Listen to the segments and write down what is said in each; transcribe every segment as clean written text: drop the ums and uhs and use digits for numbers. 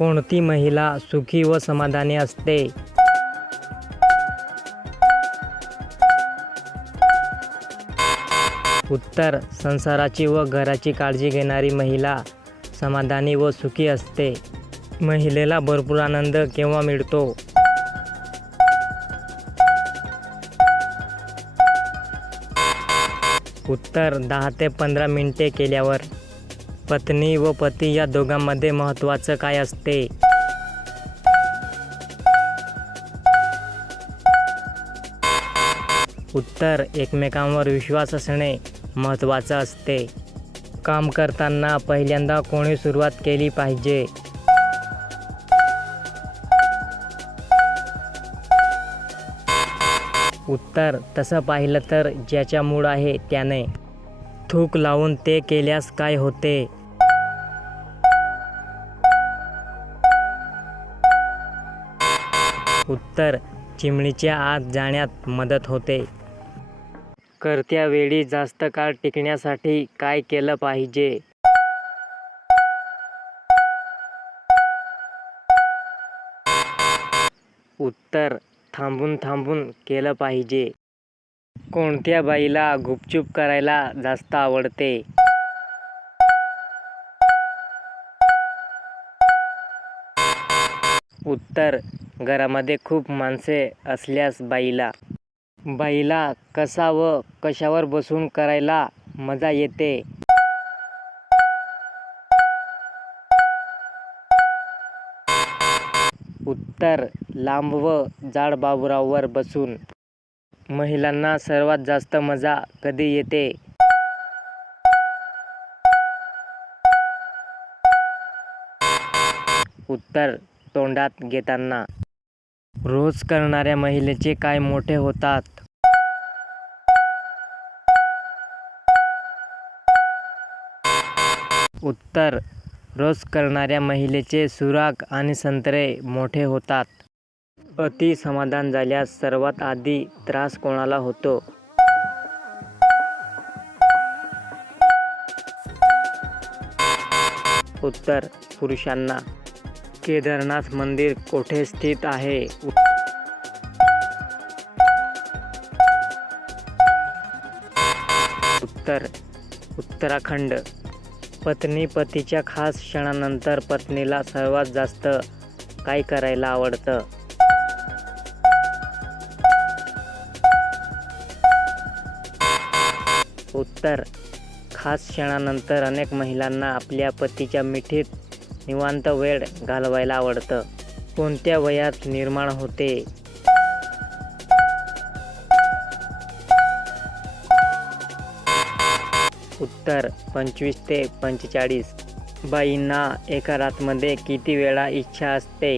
कोणती महिला सुखी व समाधानी असते? उत्तर संसाराची व घराची काळजी घेणारी महिला समाधानी व सुखी असते. महिलेला भरपूर आनंद केव्हा मिळतो? उत्तर 10 ते 15 मिनिटे केल्यावर. पत्नी व पती या दोघांमध्ये महत्त्वाचं काय असते? उत्तर एकमेकांवर विश्वास असणे महत्त्वाचं असते. काम करताना पहिल्यांदा कोणी सुरुवात केली पाहिजे? उत्तर तसं पाहिलं तर ज्याचा मूड आहे त्याने. थूक लावून ते केल्यास काय होते? उत्तर चिमणीच्या आत जाण्यात मदत होते. करत्या वेळी जास्त काळ टिकण्यासाठी काय केलं पाहिजे? उत्तर थांबून थांबून केलं पाहिजे. कोणत्या बाईला गुपचूप करायला जास्त आवडते? उत्तर घरामध्ये खूप माणसे असल्यास बाईला. बाईला कसा व कशावर बसून करायला मजा येते? उत्तर लांब व जाड बाबुरावर बसून. महिलांना सर्वात जास्त मजा कधी येते? उत्तर तोंडात घेताना. रोज करणाऱ्या महिलेचे काय मोठे होतात? उत्तर रोज करणाऱ्या महिलेचे सुराख आणि संत्रे मोठे होतात. अति समाधान झाल्यास सर्वात आधी त्रास कोणाला होतो? उत्तर पुरुषांना. केदारनाथ मंदिर कोठे स्थित आहे? उत्तर उत्तराखंड. पत्नी पतीच्या खास क्षणानंतर पत्नीला सर्वात जास्त काय करायला आवडतं? उत्तर खास क्षणानंतर अनेक महिलांना आपल्या पतीच्या मिठीत निवांत वेळ घालवायला आवडतं. कोणत्या वयात निर्माण होते? उत्तर 25 ते 45. बाईंना एका रात्रीमध्ये किती वेळा इच्छा असते?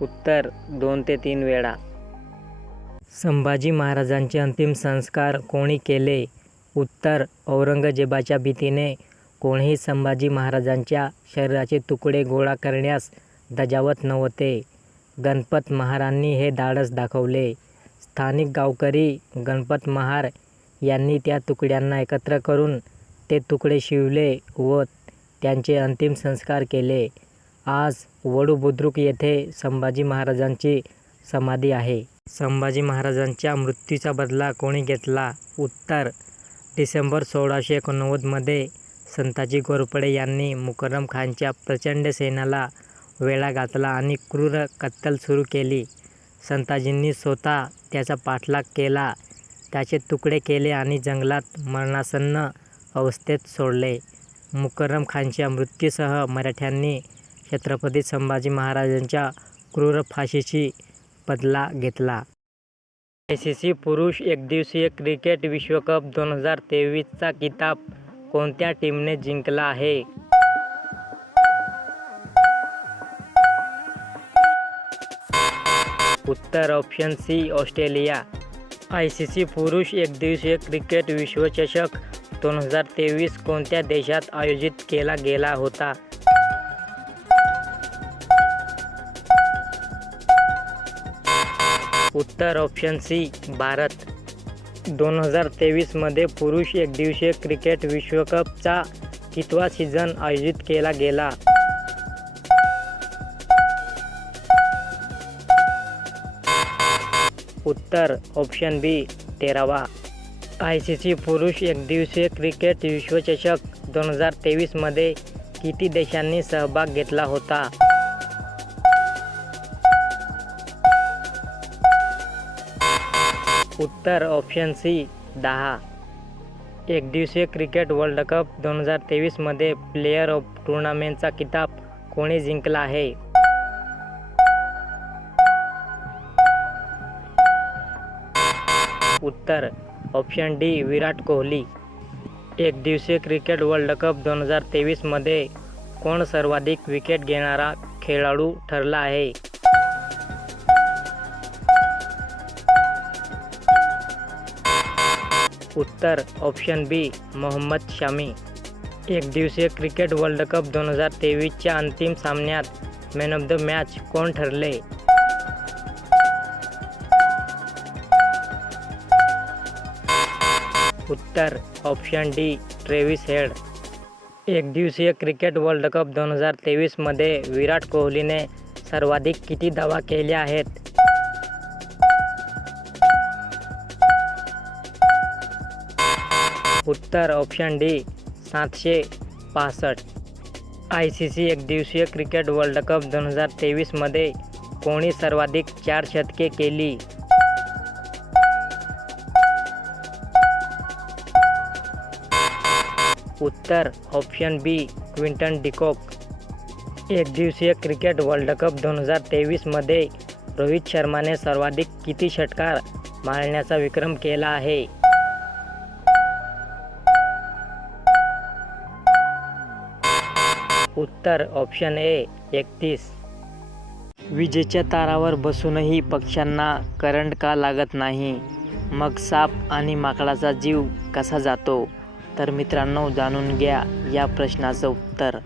उत्तर 2 ते 3 वेळा. संभाजी महाराजांचे अंतिम संस्कार कोणी केले? उत्तर औरंगजेबाच्या भीतीने कोणीही संभाजी महाराजांच्या शरीराचे तुकडे गोळा करण्यास धजावत नव्हते. गणपत महारांनी हे धाडस दाखवले. स्थानिक गावकरी गणपत महार यांनी त्या तुकड्यांना एकत्र करून ते तुकडे शिवले व त्यांचे अंतिम संस्कार केले. आज वडू बुद्रुक येथे संभाजी महाराजांची समाधी आहे. संभाजी महाराजांच्या मृत्यूचा बदला कोणी घेतला? उत्तर डिसेंबर 1689 मध्ये संताजी घोरपडे यांनी मुकर्रम खानच्या प्रचंड सैन्याला वेढा घातला आणि क्रूर कत्तल सुरू केली. संताजींनी स्वतः त्याचा पाठलाग केला, त्याचे तुकडे केले आणि जंगलात मरणासन्न अवस्थेत सोडले. मुकर्रम खानच्या मृत्यूसह मराठ्यांनी छत्रपती संभाजी महाराजांच्या क्रूर फाशीची बदला घेतला. ICC पुरुष एकदिवसीय क्रिकेट विश्वकप 2023 चा किताब कोणत्या टीमने जिंकला आहे? उत्तर ऑप्शन सी ऑस्ट्रेलिया. ICC पुरुष एकदिवसीय क्रिकेट विश्वचषक 2023 कोणत्या देशात आयोजित केला गेला होता? उत्तर ऑप्शन सी भारत. 2023मध्ये पुरुष एकदिवसीय क्रिकेट विश्वकपचा कितवा सीझन आयोजित केला गेला? उत्तर ऑप्शन बी 13वा. ICC पुरुष एकदिवसीय क्रिकेट विश्वचषक 2023मध्ये किती देशांनी सहभाग घेतला होता? उत्तर ऑप्शन सी 10. एकदिवसीय क्रिकेट वर्ल्ड कप 2023मध्ये प्लेयर ऑफ टूर्नामेंटचा किताब कोणी जिंकला आहे? उत्तर ऑप्शन डी विराट कोहली. एकदिवसीय क्रिकेट वर्ल्ड कप 2023मध्ये कोण सर्वाधिक विकेट घेणारा खेळाडू ठरला आहे? उत्तर ऑप्शन बी मोहम्मद शमी. एकदिवसीय क्रिकेट वर्ल्ड कप 2023च्या अंतिम सामन्यात मॅन ऑफ द मॅच कोण ठरले? उत्तर ऑप्शन डी ट्रेव्हिस हेड. एकदिवसीय क्रिकेट वर्ल्ड कप 2023मध्ये विराट कोहलीने सर्वाधिक किती धावा केल्या आहेत? उत्तर ऑप्शन डी 765. ICC एकदिवसीय क्रिकेट वर्ल्ड कप 2023मध्ये कोणी सर्वाधिक 4 शतके केली? उत्तर ऑप्शन बी क्विंटन डिकॉक. एकदिवसीय क्रिकेट वर्ल्ड कप 2023मध्ये रोहित शर्माने सर्वाधिक किती षटकार मारण्याचा विक्रम केला आहे? उत्तर ऑप्शन ए 31. विजेच्या तारावर बसूनही पक्ष्यांना करंट का लागत नाही? मग साप आणि माकडाचा जीव कसा जातो? तर मित्रांनो, जाणून घ्या या प्रश्नाचं उत्तर.